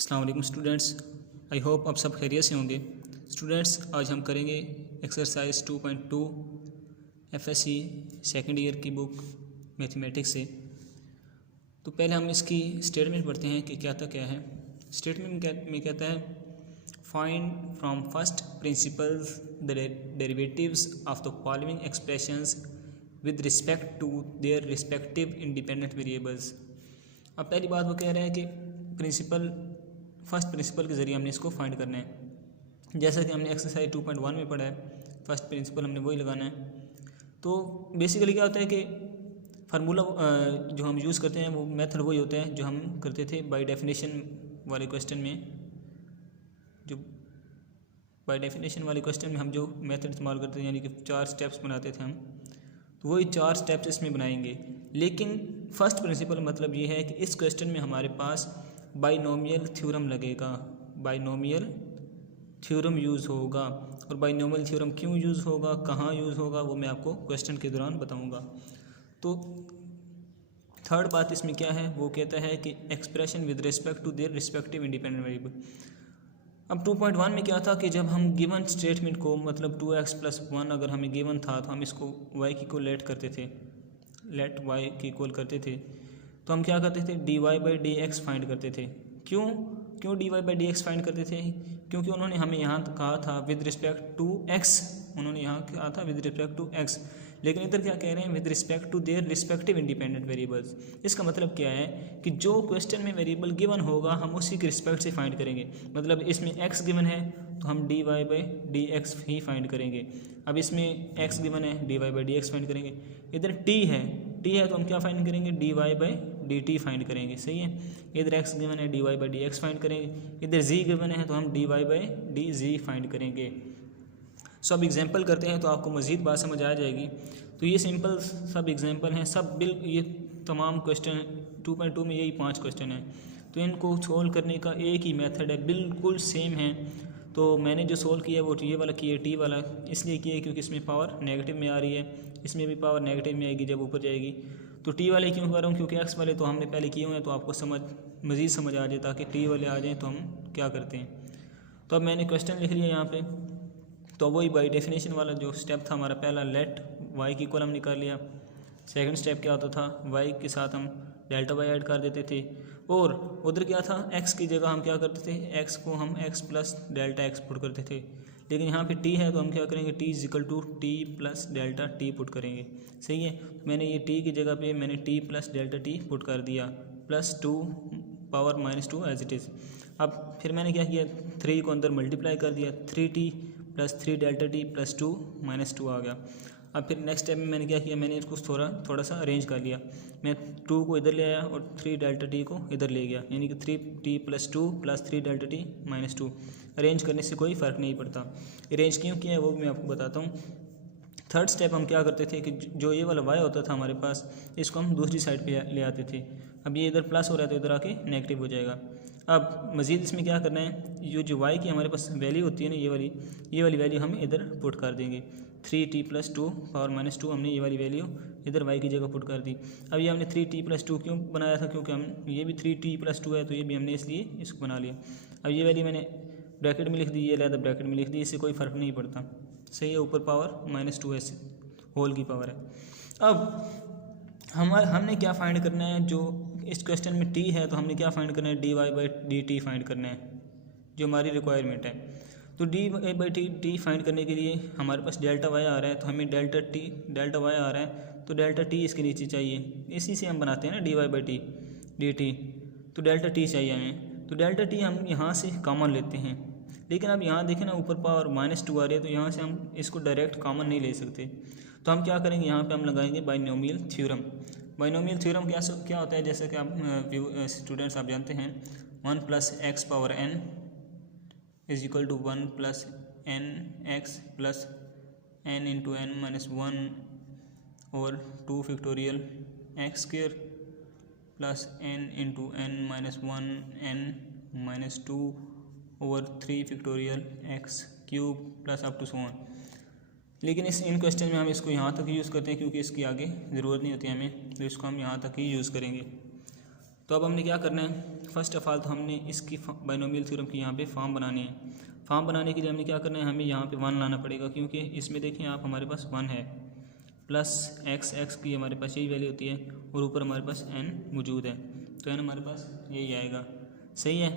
अस्सलाम वालेकुम students, I hope आप सब खैरियत से होंगे। स्टूडेंट्स, आज हम करेंगे एक्सरसाइज 2.2 एफएससी सेकंड ईयर की बुक मैथमेटिक्स से। तो पहले हम इसकी स्टेटमेंट पढ़ते हैं कि क्या है। स्टेटमेंट में कहता है find from first principles the derivatives of the following expressions with respect to their respective independent variables. अब पहली बात वो कह रहे हैं कि फर्स्ट प्रिंसिपल के ज़रिए हमने इसको फाइंड करना है। जैसा कि हमने एक्सरसाइज 2.1 में पढ़ा है, फर्स्ट प्रिंसिपल हमने वही लगाना है। तो बेसिकली क्या होता है कि फार्मूला जो हम यूज़ करते हैं वो मेथड वही होता है जो हम करते थे बाय डेफिनेशन वाले क्वेश्चन में। जो बाय डेफिनेशन वाले क्वेश्चन में हम जो मेथड इस्तेमाल करते थे, यानी कि 4 स्टेप्स बनाते थे हम, तो वही 4 स्टेप्स इसमें बनाएंगे। लेकिन फर्स्ट प्रिंसिपल मतलब ये है कि इस क्वेश्चन में हमारे पास बाइनोमियल थ्योरम लगेगा, बाइनोमियल थ्योरम यूज़ होगा। और बाइनोमियल थ्योरम क्यों यूज़ होगा, कहाँ यूज़ होगा, वो मैं आपको क्वेश्चन के दौरान बताऊंगा। तो थर्ड बात इसमें क्या है, वो कहता है कि expression with respect to their respective independent variable. अब 2.1 में क्या था कि जब हम गिवन स्टेटमेंट को, मतलब 2x+1 अगर हमें गिवन था तो हम इसको y की इक्वल लेट करते थे, लेट y की इक्वल करते थे। तो हम क्या करते थे, dy/dx फाइंड करते थे। क्यों dy/dx फाइंड करते थे? क्योंकि उन्होंने हमें यहाँ कहा था विद रिस्पेक्ट टू x, उन्होंने यहाँ कहा था विद रिस्पेक्ट टू x, लेकिन इधर क्या कह रहे हैं, with respect to their respective independent variables. इसका मतलब क्या है कि जो क्वेश्चन में वेरिएबल गिवन होगा हम उसी के रिस्पेक्ट से फाइंड करेंगे। मतलब इसमें x गिवन है तो हम dy/dx ही फाइंड करेंगे। अब इसमें x गिवन है, dy/dx फाइंड करेंगे। इधर t है तो हम क्या फाइंड करेंगे, dy/dt फाइंड करेंगे। सही है। इधर x गिवन है, dy/dx फाइंड करेंगे। इधर z गिवन है तो हम dy/dz फाइंड करेंगे। सो अब एग्जाम्पल करते हैं तो आपको मज़ीद बात समझ आ जाएगी। तो ये सिंपल सब एग्जाम्पल हैं, सब ये तमाम क्वेश्चन 2.2 में यही 5 क्वेश्चन हैं। तो इनको सोल्व करने का एक ही मेथड है, बिल्कुल सेम है। तो मैंने जो सोल्व किया वो ये वाला किया, टी वाला इसलिए किया क्योंकि इसमें पावर नेगेटिव में आ रही है, इसमें भी पावर नेगेटिव में आएगी जब ऊपर जाएगी। तो टी वाले क्यों कर रहा हूँ, क्योंकि एक्स वाले तो हमने पहले किए हुए हैं, तो आपको मज़ीद समझ आ जाए, ताकि टी वाले आ जाएँ तो हम क्या करते हैं। तो अब मैंने क्वेश्चन लिख लिया यहाँ पे। तो वही बाई डेफिनेशन वाला जो स्टेप था हमारा पहला, लेट वाई की इक्वल हम निकाल लिया। सेकंड स्टेप क्या होता था, वाई के साथ हम डेल्टा वाई ऐड कर देते थे। और उधर क्या था, एक्स की जगह हम क्या करते थे, एक्स को हम x plus delta x put करते थे। लेकिन यहाँ पे टी है तो हम क्या करेंगे, t is equal to t plus delta t put करेंगे। सही है। मैंने ये टी की जगह पे मैंने t plus delta t put कर दिया, plus 2 power -2 as it is. अब फिर मैंने क्या किया, 3 को अंदर मल्टीप्लाई कर दिया, 3t plus 3 delta T plus 2 -2 आ गया। अब फिर नेक्स्ट स्टेप में मैंने क्या किया, मैंने इसको थोड़ा सा अरेंज कर लिया। मैं 2 को इधर ले आया और 3 डेल्टा टी को इधर ले गया, यानी कि 3t plus 2 plus 3 delta T -2। Arrange करने से कोई फ़र्क नहीं पड़ता। अरेंज क्यों किया है वो मैं आपको बताता हूँ। थर्ड स्टेप हम क्या करते थे कि जो ये वाला y होता था हमारे पास, इसको हम दूसरी साइड पे ले आते थे। अब ये इधर प्लस हो रहा है तो इधर आके नेगेटिव हो जाएगा। अब मज़ीद इसमें क्या करना है, ये जो y की हमारे पास वैल्यू होती है ना, ये वाली वैल्यू हम इधर पुट कर देंगे। 3t प्लस 2 पावर -2 हमने ये वाली वैल्यू इधर y की जगह पुट कर दी। अब ये हमने 3t प्लस 2 क्यों बनाया था, क्योंकि हम ये भी 3t प्लस 2 है तो ये भी हमने इसलिए इसको बना लिया। अब ये वैल्यू मैंने ब्रैकेट में लिख दी, ये अलग ब्रैकेट में लिख दी, इससे कोई फ़र्क नहीं पड़ता। सही है। ऊपर पावर -2 है, होल की पावर है। अब हमने क्या फाइंड करना है, जो इस क्वेश्चन में t है तो हमने क्या फाइंड करना है, dy/dt फाइंड करना है, जो हमारी रिक्वायरमेंट है। तो dy/dt फाइंड करने के लिए हमारे पास डेल्टा y आ रहा है, तो हमें डेल्टा y आ रहा है तो डेल्टा t इसके नीचे चाहिए। इसी से हम बनाते हैं ना dy/dt, तो डेल्टा t चाहिए हमें। तो डेल्टा t हम यहाँ से कॉमन लेते हैं, लेकिन अब यहाँ देखें ना, ऊपर पावर -2 आ रही है तो यहाँ से हम इसको डायरेक्ट कॉमन नहीं ले सकते। तो हम क्या करेंगे, यहाँ पे हम लगाएंगे बाइनोमियल थ्योरम। बाइनोमियल थ्योरम क्या होता है, जैसे कि आप स्टूडेंट्स आप जानते हैं, 1 + x power n is equal to 1 + nx plus n into n -1 और 2 factorial x² plus n into n -1 n -2 over 3 factorial x³ plus up to so on. लेकिन इन क्वेश्चन में हम इसको यहाँ तक यूज़ करते हैं क्योंकि इसकी आगे ज़रूरत नहीं होती हमें, तो इसको हम यहाँ तक ही यूज़ करेंगे। तो अब हमने क्या करना है, फर्स्ट ऑफ ऑल तो हमने इसकी बाइनोमियल थ्योरम की यहाँ पे फॉर्म बनानी है। फॉर्म बनाने के लिए हमने क्या करना है, हमें यहाँ पे 1 लाना पड़ेगा, क्योंकि इसमें देखें आप हमारे पास 1 है प्लस एक्स की हमारे पास यही वैल्यू होती है और ऊपर हमारे पास n मौजूद है, तो n हमारे पास यही आएगा। सही है।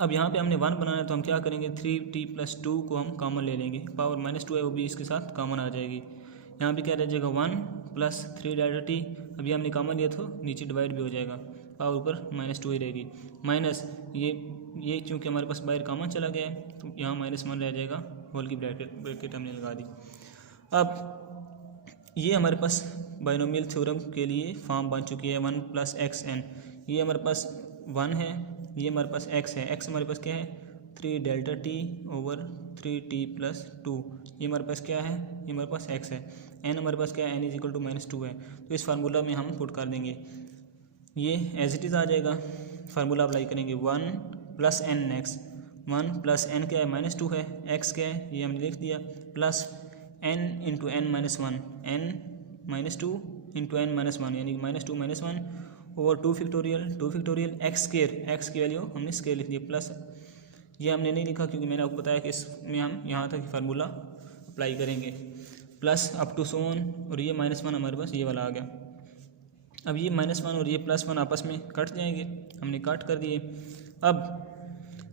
अब यहाँ पे हमने 1 बनाना है, तो हम क्या करेंगे, 3t+2 को हम कॉमन ले लेंगे, पावर -2 है वो भी इसके साथ कॉमन आ जाएगी। यहाँ पे क्या रह जाएगा 1 + 3Δt, अभी हमने कॉमन लिया तो नीचे डिवाइड भी हो जाएगा, पावर ऊपर -2 ही रहेगी, माइनस ये चूँकि हमारे पास बाहर कॉमन चला गया है तो यहाँ -1 रह जाएगा, होल की ब्रैकेट हमने लगा दी। अब ये हमारे पास बाइनोमियल थ्योरम के लिए फॉर्म बन चुकी है 1 + xn। ये हमारे पास 1 है, ये हमारे पास x है, x हमारे पास क्या है 3Δt/3t+2, ये हमारे पास क्या है, ये हमारे पास x है, n हमारे पास क्या है, n = -2 है, तो इस फार्मूला में हम पुट कर देंगे, ये एज इट इज़ आ जाएगा। फार्मूला अप्लाई करेंगे 1 + nx, 1 + n क्या है -2 है, x क्या है ये हमने लिख दिया, plus n × n-1, n -2 × n-1 यानी -2 -1 ओवर 2 फैक्टोरियल x² की वैल्यू हमने स्केयर लिख दी, प्लस ये हमने नहीं लिखा क्योंकि मैंने आपको बताया कि इसमें हम यहाँ तक फार्मूला अप्लाई करेंगे, plus up to so on, और ये -1 हमारे पास ये वाला आ गया। अब ये -1 और ये +1 आपस में कट जाएंगे, हमने कट कर दिए। अब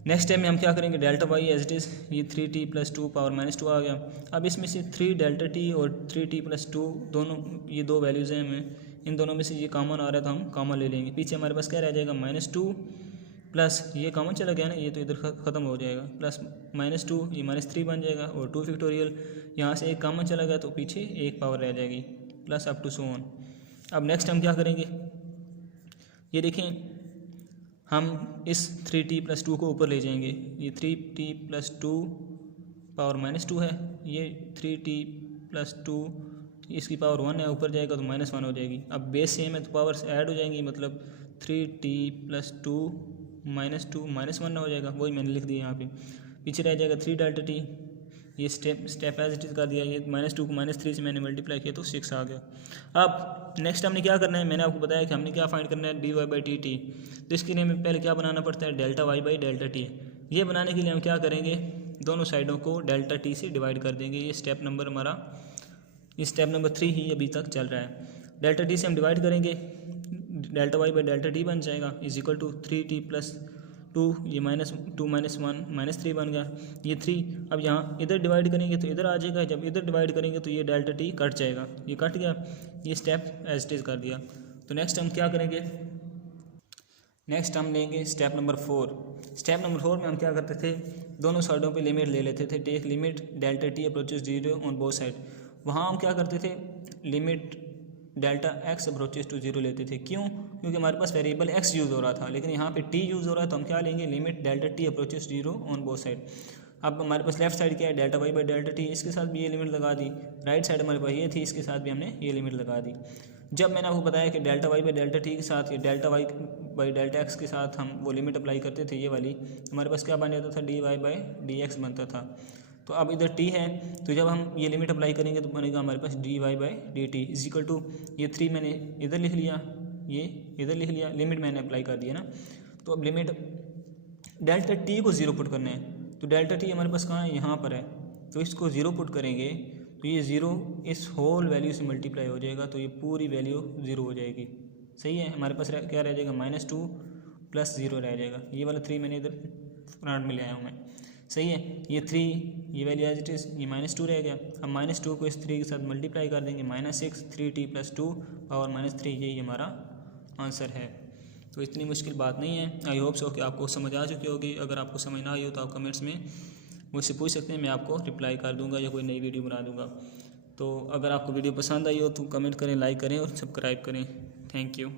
नेक्स्ट टाइम में हम क्या करेंगे, delta y as it is, ये 3t+2 पावर -2 आ गया। अब इसमें से 3Δt और 3t+2 दोनों, ये दो वैल्यूज़ हैं, हमें इन दोनों में से ये कॉमन आ रहा है तो हम कॉमन ले लेंगे। पीछे हमारे पास क्या रह जाएगा -2 प्लस ये कॉमन चला गया ना, ये तो इधर ख़त्म हो जाएगा, प्लस -2 ये -3 बन जाएगा, और 2 फैक्टोरियल यहाँ से एक कॉमन चला गया तो पीछे एक पावर रह जाएगी, plus up to so on. अब नेक्स्ट हम क्या करेंगे, ये देखें हम इस 3t+2 को ऊपर ले जाएंगे, ये 3t+2 पावर -2 है, ये 3t+2 इसकी पावर 1 है, ऊपर जाएगा तो -1 हो जाएगी। अब बेस सेम है तो पावर्स ऐड हो जाएंगी, मतलब 3t+2 -2 -1 ना हो जाएगा, वही मैंने लिख दिया यहाँ पे। पीछे रह जाएगा 3Δt, ये स्टेप एज इट इज़ कर दिया, ये -2 को -3 से मैंने मल्टीप्लाई किया तो 6 आ गया। अब नेक्स्ट हमने क्या करना है, मैंने आपको बताया कि हमने क्या फाइंड करना है, dy/dt। तो इसके लिए हमें पहले क्या बनाना पड़ता है, Δy/Δt। ये बनाने के लिए हम क्या करेंगे, दोनों साइडों को Δt से डिवाइड कर देंगे। ये स्टेप नंबर हमारा, ये स्टेप नंबर 3 ही अभी तक चल रहा है। Δt से हम डिवाइड करेंगे, Δy/Δt बन जाएगा = 3t+2, ये -2 -1 -3 बन गया, ये 3। अब यहाँ इधर डिवाइड करेंगे तो इधर आ जाएगा, जब इधर डिवाइड करेंगे तो ये Δt कट जाएगा, ये कट गया, ये स्टेप एज इट इज़ कर दिया। तो नेक्स्ट हम क्या करेंगे, नेक्स्ट हम लेंगे स्टेप नंबर 4। स्टेप नंबर 4 में हम क्या करते थे, दोनों साइडों पे लिमिट ले लेते थे, take limit Δt approaches 0 on both side. वहाँ हम क्या करते थे, लिमिट Δx अप्रोचेस टू 0 लेते थे। क्यों? क्योंकि हमारे पास वेरिएबल x यूज़ हो रहा था, लेकिन यहाँ पे t यूज़ हो रहा है, तो हम क्या लेंगे, limit Δt approaches 0 on both side. अब हमारे पास लेफ्ट साइड क्या है, Δy/Δt, इसके साथ भी ये लिमिट लगा दी। राइट साइड हमारे पास ये थी, इसके साथ भी हमने ये लिमिट लगा दी। जब मैंने आपको बताया कि Δy/Δt के साथ या Δy/Δx के साथ हम वो लिमिट अप्लाई करते थे, ये वाली, हमारे पास क्या बन जाता था, dy/dx बनता था। तो अब इधर t है, तो जब हम ये लिमिट अप्लाई करेंगे तो बनेगा हमारे पास dy/dt = ये 3 मैंने इधर लिख लिया, ये इधर लिख लिया, लिमिट मैंने अप्लाई कर दिया ना। तो अब लिमिट Δt को 0 पुट करना है, तो Δt हमारे पास कहाँ है, यहाँ पर है, तो इसको 0 पुट करेंगे तो ये 0 इस होल वैल्यू से मल्टीप्लाई हो जाएगा, तो ये पूरी वैल्यू 0 हो जाएगी। सही है, हमारे पास क्या रह जाएगा, -2 + 0 रह जाएगा। ये वाला 3 मैंने इधर फ्रंट में ले आया हूँ मैं। सही है, ये 3, ये वैल्यू एज इट इज़, ये -2 रह गया। अब -2 को इस 3 के साथ मल्टीप्लाई कर देंगे, -6 3t+2 पावर -3, यही हमारा आंसर है। तो इतनी मुश्किल बात नहीं है। आई होप सो कि आपको समझ आ चुकी होगी। अगर आपको समझ ना आई हो तो आप कमेंट्स में मुझसे पूछ सकते हैं, मैं आपको रिप्लाई कर दूंगा या कोई नई वीडियो बना दूंगा। तो अगर आपको वीडियो पसंद आई हो तो कमेंट करें, लाइक करें और सब्सक्राइब करें। Thank you.